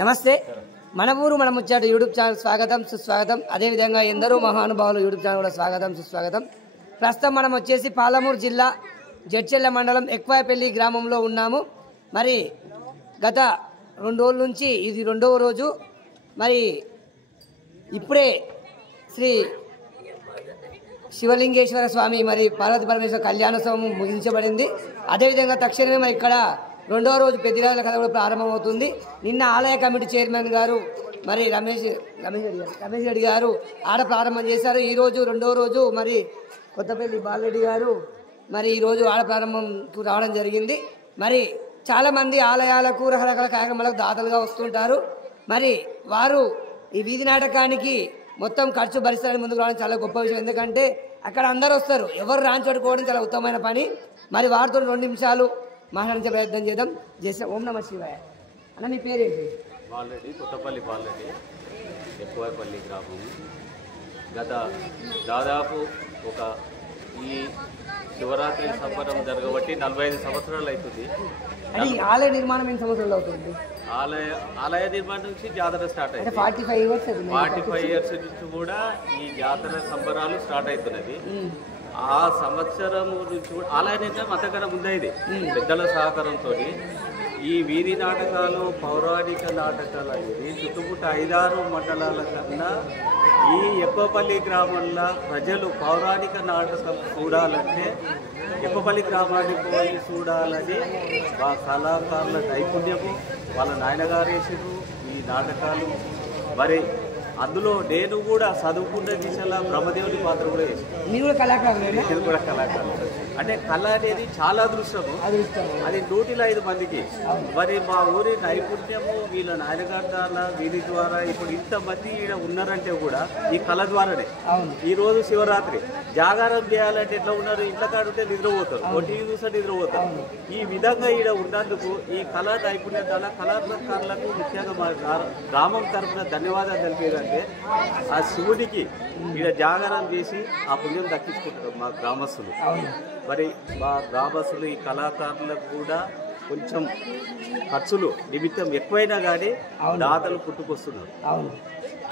నమస్తే మన ఊరు మన ముచ్చట యూట్యూబ్ ఛానల్ స్వాగతం సుస్వాగతం. అదేవిధంగా ఎందరో మహానుభావులు యూట్యూబ్ ఛానల్ కూడా స్వాగతం సుస్వాగతం. ప్రస్తుతం మనం వచ్చేసి పాలమూరు జిల్లా జడ్చెల్ల మండలం ఎక్కువపల్లి గ్రామంలో ఉన్నాము. మరి గత 2 రోజుల నుంచి ఇది 2వ రోజు. మరి ఇప్పుడే శ్రీ శివలింగేశ్వర స్వామి మరి పార్వతీ పరమేశ్వర కళ్యాణోత్సవం ముగించబడింది. అదేవిధంగా తక్షణమే మరి ఇక్కడ 2వ రోజు పెద్దిరాజుల కథ కూడా ప్రారంభమవుతుంది. నిన్న ఆలయ కమిటీ చైర్మన్ గారు మరి రమేష్ రెడ్డి గారు ఆడ ప్రారంభం చేశారు. ఈరోజు 2వ రోజు మరి కొత్తపల్లి బాలరెడ్డి గారు మరి ఈరోజు ఆడ ప్రారంభంకు రావడం జరిగింది. మరి చాలామంది ఆలయాలకు రకరకాల కార్యక్రమాలకు దాతలుగా వస్తుంటారు. మరి వారు ఈ వీధి నాటకానికి మొత్తం ఖర్చు భరిస్తారని ముందుకు రావడం చాలా గొప్ప విషయం. ఎందుకంటే అక్కడ అందరూ వస్తారు, ఎవరు రాంచోడుకోవడం చాలా ఉత్తమమైన పని. మరి వారితో 2 నిమిషాలు మాట్లాడించే ప్రయత్నం చేద్దాం. చేసే ఓం నమ శివాయ. అన్న మీ పేరేంటి? బాలరెడ్డి, కొత్తపల్లి బాలరెడ్డి, ఎక్కువపల్లి గ్రామం. దాదాపు ఈ శివరాత్రి సంబరం జరగబట్టి 45 సంవత్సరాలు అవుతుంది. అంటే ఈ ఆలయ నిర్మాణం ఎన్ని సంవత్సరాలు అవుతుంది? ఆలయ నిర్మాణం నుంచి జాతర స్టార్ట్ అయింది. 45 ఇయర్స్ నుంచి కూడా ఈ జాతర సంబరాలు స్టార్ట్ అవుతున్నది. ఆ సంవత్సరం నుంచి కూడా ఆలయ నిర్మాణం అంతకన్నా ముందైంది. పెద్దల సహకారంతో ఈ వీధి నాటకాలు, పౌరాణిక నాటకాలు అనేది చుట్టుముట్టు 5-6 మండలాల కన్నా ఈ ఎక్కువపల్లి గ్రామంలో ప్రజలు పౌరాణిక నాటకం చూడాలంటే ఎక్కువపల్లి గ్రామానికి పోయి చూడాలని మా కళాకారుల నైపుణ్యము, వాళ్ళ నాయనగారు వేసారు ఈ నాటకాలు. మరి అందులో నేను కూడా చదువుకున్న దిశలో బ్రహ్మదేవుని పాత్ర కూడా వేసాను. మీరు కూడా కళాకారులు? నేను కూడా కళాకారులు. అంటే కళ అనేది చాలా అదృష్టము. అది 105 మందికి. మరి మా ఊరి నైపుణ్యము వీళ్ళ నాయనగారి ద్వారా వీరి ద్వారా ఇప్పుడు ఇంతమంది ఈడ ఉన్నారంటే కూడా ఈ కళ ద్వారానే. ఈ రోజు శివరాత్రి జాగారం చేయాలంటే ఎట్లా ఉన్నారు, ఇంట్లో కాడుంటే నిద్రపోతారు, టీవీ చూస్తే నిద్రపోతారు. ఈ విధంగా ఈడ ఉన్నందుకు ఈ కళా నైపుణ్యం ద్వారా కళాకారులకు ముఖ్యంగా మా గ్రామం తరఫున ధన్యవాదాలు తెలిపేదంటే ఆ శివుడికి ఈడ జాగారం చేసి ఆ పుణ్యం దక్కించుకుంటారు మా గ్రామస్తులు. మరి మా గ్రామస్తులు ఈ కళాకారులకు కూడా కొంచెం ఖర్చులు నిమిత్తం ఎక్కువైనా కానీ దాతలు పుట్టుకొస్తున్నారు.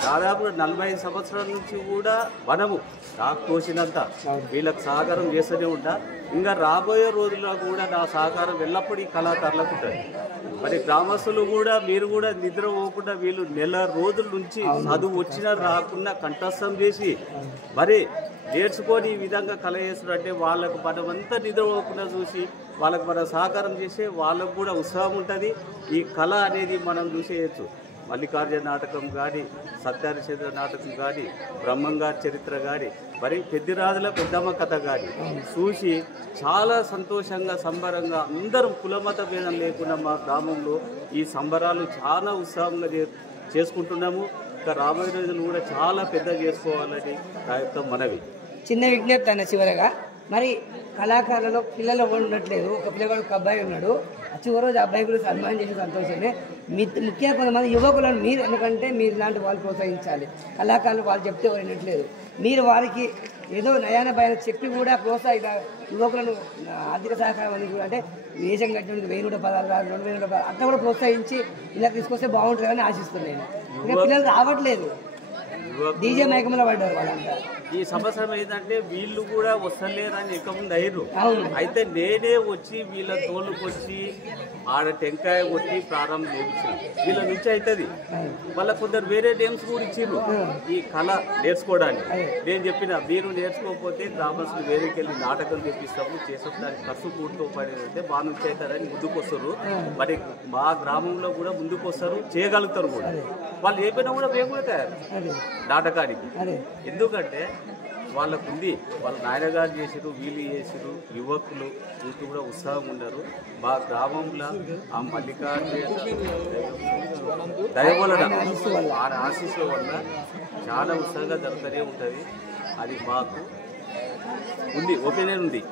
దాదాపు 45 సంవత్సరాల నుంచి కూడా మనము నాకు తోచినంత వీళ్ళకి సహకారం చేస్తూనే ఉంటా. ఇంకా రాబోయే రోజుల్లో కూడా నా సహకారం ఎల్లప్పుడూ ఈ కళాకారులకు ఉంటుంది. మరి గ్రామస్తులు కూడా మీరు కూడా నిద్ర పోకుండా వీళ్ళు నెల రోజుల నుంచి చదువు వచ్చినా రాకుండా కంఠస్థం చేసి మరి నేర్చుకొని ఈ విధంగా కళ చేస్తున్నారంటే వాళ్ళకు మనమంతా నిద్ర పోకుండా చూసి వాళ్ళకు మనం సహకారం చేసే వాళ్ళకు కూడా ఉత్సాహం ఉంటుంది. ఈ కళ అనేది మనం చూసేయచ్చు. మల్లికార్జున నాటకం కానీ, సత్యహరిశ్చంద్ర నాటకం కానీ, బ్రహ్మంగారి చరిత్ర కానీ, మరి పెద్దిరాజుల పెద్దమ్మ కథ కానీ చూసి చాలా సంతోషంగా సంబరంగా అందరం కులమత భేదం లేకుండా మా గ్రామంలో ఈ సంబరాలు చాలా ఉత్సాహంగా చేసుకుంటున్నాము. ఇంకా రాబోయే రోజులు కూడా చాలా పెద్ద చేసుకోవాలని నా యొక్క మనవి. చిన్న విజ్ఞప్తి అన్న చివరగా, మరి కళాకారులలో పిల్లలు ఉండట్లేదు. ఒక పిల్లగాడు, ఒక అబ్బాయి ఉన్నాడు. చివరి రోజు అబ్బాయి కూడా సన్మానం చేసిన సంతోషమే. ముఖ్యంగా కొంతమంది యువకులను మీరు, ఎందుకంటే మీరు ఇలాంటి వాళ్ళు ప్రోత్సహించాలి. కళాకారులు వాళ్ళు చెప్తే ఎవరు వినట్లేదు. మీరు వారికి ఏదో నయాన భయాన చెప్పి కూడా యువకులను ఆర్థిక సహకారం అనేది కూడా, అంటే వేషం కట్టిన 1000 రూపాయలు 2000 రూపాయలు అట్లా కూడా ప్రోత్సహించి ఇలా తీసుకొస్తే బాగుంటుందని ఆశిస్తున్నాను. ఇంకా పిల్లలు రావట్లేదు, డీజే మైకంలో పడ్డారు వాళ్ళంతా. ఈ సంవత్సరం ఏంటంటే వీళ్ళు కూడా వస్తలేరని ఎక్కువ అయ్యారు. అయితే నేనే వచ్చి వీళ్ళ తోళ్ళకి వచ్చి ఆడ టెంకాయ కొట్టి ప్రారంభం చేయించాను. వీళ్ళ నుంచి అవుతుంది. మళ్ళీ కొందరు వేరే గేమ్స్ కూడా ఇచ్చిండ్రు ఈ కళ నేర్చుకోవడానికి. నేను చెప్పిన మీరు నేర్చుకోకపోతే గ్రామస్తులు వేరేకి వెళ్ళి నాటకం తెప్పిస్తాము, చేసాము, దానికి ఖర్చు కూడుతో పడేదంటే మా నుంచి అవుతారని ముందుకు వస్తారు. మరి మా గ్రామంలో కూడా ముందుకు వస్తారు, చేయగలుగుతారు కూడా. వాళ్ళు ఏ పైన కూడా మేము కూడా తయారు నాటకానికి. ఎందుకంటే వాళ్ళకు ఉంది, వాళ్ళ నాయనగారు చేసారు, వీళ్ళు చేసారు, యువకులు ఇంటి కూడా ఉత్సాహంగా ఉన్నారు. మా గ్రామంలో ఆ మల్లికార్జున దయ వలన, ఆ ఆశీస్సుల వల్ల చాలా ఉత్సాహంగా జరుగుతూనే ఉంటుంది. అది మాకు ఉంది, ఒపీనియన్ ఉంది.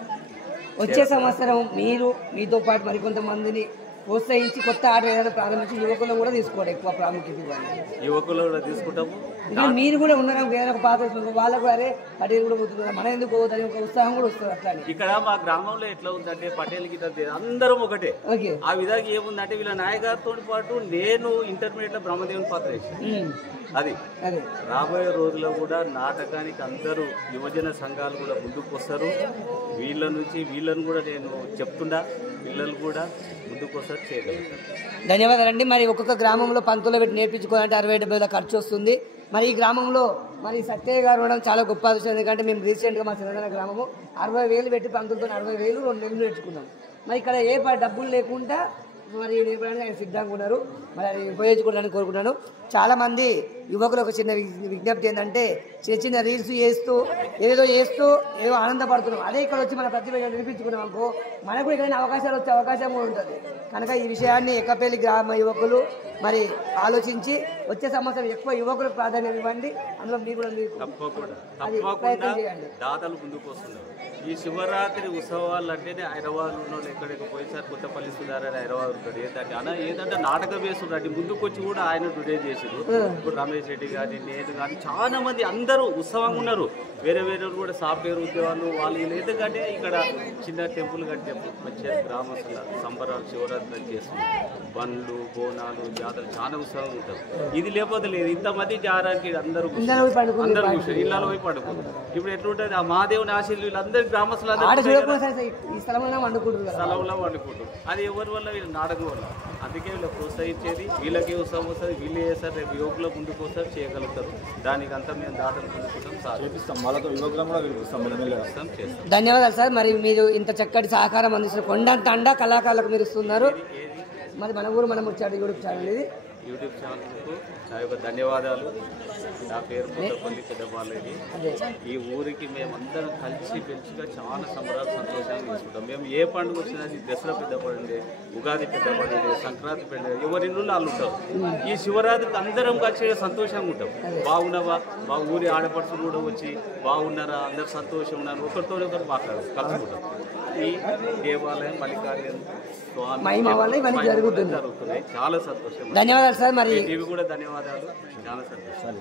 వచ్చే సంవత్సరం మీరు మీతో పాటు మరికొంతమందిని ప్రోత్సహించి కొత్త ఆట ఏదైనా ప్రారంభించి యువకులను కూడా తీసుకోవడం ఎక్కువ ప్రాముఖ్యత ఇవ్వాలి. యువకులు కూడా తీసుకుంటాము. ఇంకా మీరు కూడా ఉన్నారు ఏదైనా ఒక పాత వాళ్ళకు అరే పటేల్ కూడా పోతున్నారు మన ఎందుకు పోతుంది ఒక ఉత్సాహం కూడా వస్తుంది. అట్లా ఇక్కడ మా గ్రామంలో ఎట్లా ఉందంటే పటేల్ గిట్ట అందరం ఒకటే. ఆ విధంగా ఏముందంటే వీళ్ళ నాయకత్వంతో పాటు నేను ఇంటర్మీడియట్ లో బ్రహ్మదేవుని పాత్ర వేసాను. అది రాబోయే రోజుల్లో కూడా నాటకానికి అందరూ యువజన సంఘాలు కూడా ముందుకు వస్తారు. వీళ్ళ నుంచి వీళ్ళని కూడా నేను చెప్తున్నా, పిల్లలు కూడా ముందుకు వస్తారు, చేయగలుగుతారు. ధన్యవాదాలండి. మరి ఒక్కొక్క గ్రామంలో పంతులు పెట్టి నేర్పించుకోవాలంటే 60-70 ఖర్చు వస్తుంది. మరి ఈ గ్రామంలో మరి సత్యయ్య గారు ఉండడం చాలా గొప్ప విషయం. ఎందుకంటే మేము రీసెంట్గా మా చిన్నదన గ్రామము 60,000 పెట్టి పంతులతో 60,000 2 నెలలు నేర్చుకున్నాం. మరి ఇక్కడ ఏ డబ్బులు లేకుండా మరి నేర్పడానికి ఆయన సిద్ధంగా ఉన్నారు. మరి అది ఉపయోగించుకోవడానికి కోరుకుంటున్నాను. చాలామంది యువకులు ఒక చిన్న విజ్ఞప్తి ఏంటంటే చిన్న చిన్న రీల్స్ చేస్తూ ఏదో ఆనందపడుతున్నాం. అదే ఇక్కడ వచ్చి మన ప్రతిభ నిరూపించుకున్నాం అనుకో మనకు ఎక్కడైనా అవకాశాలు వచ్చే అవకాశం కూడా ఉంటుంది. కనుక ఈ విషయాన్ని ఎక్కపల్లి గ్రామ యువకులు మరి ఆలోచించి వచ్చే సంవత్సరం ఎక్కువ యువకులకు ప్రాధాన్యం ఇవ్వండి. అందులో మీరు కూడా తప్పకుండా దాతలు ముందుకు వస్తున్నారు. ఈ శివరాత్రి ఉత్సవాలు అంటేనే హైదరాబాద్ ఉన్న ఎక్కడికి పోయిసారి కొత్తపల్లి సుధారణ హైదరాబాద్ ఉంటాడు. ఏదంటే నాటక వేస్తున్నాడు. ముందుకు వచ్చి కూడా ఆయన టుడే చేసారు. ఇప్పుడు రమేష్ రెడ్డి కానీ నేను కానీ చాలా మంది అందరూ ఉత్సవంగా ఉన్నారు. వేరే వేరే కూడా సాఫ్ట్వేర్ ఉద్యోగాలు వాళ్ళు ఎందుకంటే ఇక్కడ చిన్న టెంపుల్ కట్టే మంచిగా గ్రామస్తుల సంబరాలు శివరాత్రి చేస్తున్నారు. బండ్లు బోనాలు జాతరలు చాలా ఉత్సవంగా ఉంటారు. ఇది లేకపోతే లేదు. ఇంతమంది జారానికి అందరూ ఇళ్ళలో పోయి పడుకుంటారు. ఇప్పుడు ఎట్లుంటుంది ఆ మహాదేవుని ఆశీర్లు వీళ్ళందరూ స్థలంలో వండుకుంటారు. అది ఎవరి వల్ల వీళ్ళు నాటకం వల్ల. అందుకే వీళ్ళు ప్రోత్సహించేది. వీళ్ళకి ఉత్సవం వస్తుంది, వీళ్ళు చేస్తారు, రేపు యువకుల ముందుకు వస్తారు, చేయగలుగుతారు. దానికి అంతా మేము దాతలు ముందుకుంటాం, చేస్తాం. ధన్యవాదాలు సార్. మరి మీరు ఇంత చక్కటి సహకారం అందిస్తున్న కొండంత అండ కళాకారులకు మీరు ఇస్తున్నారు. మరి మన ఊరు మనం వచ్చాడు యూట్యూబ్ ఛానల్ ఇది. యూట్యూబ్ ఛానల్కు నా యొక్క ధన్యవాదాలు. నా పేరు కొత్తపల్లి పెద్దబాలరెడ్డి. ఈ ఊరికి మేమందరం కలిసి పెంచుగా చాలా సంబరాలు సంతోషంగా తీసుకుంటాం. మేము ఏ పండుగ వచ్చినా దసరా పెద్ద పండుగ, ఉగాది పెద్ద పండుగ, సంక్రాంతి పండుగ ఎవరిల్లు వాళ్ళు ఉంటారు. ఈ శివరాత్రికి అందరం కలిసి సంతోషంగా ఉంటాం. బాగున్నావా, మా ఊరి ఆడపడుచులు కూడా వచ్చి బాగున్నారా, అందరు సంతోషం ఉన్నారు, ఒకరితో ఒకరు కలుసుకుంటాం. ఈ దేవాలయం మల్లికార్జున స్వామి జరుగుతున్నాయి. చాలా సంతోషం. ధన్యవాదాలు సార్. మరి ఇవి కూడా ధన్యవాదాలు. చాలా సంతోషం.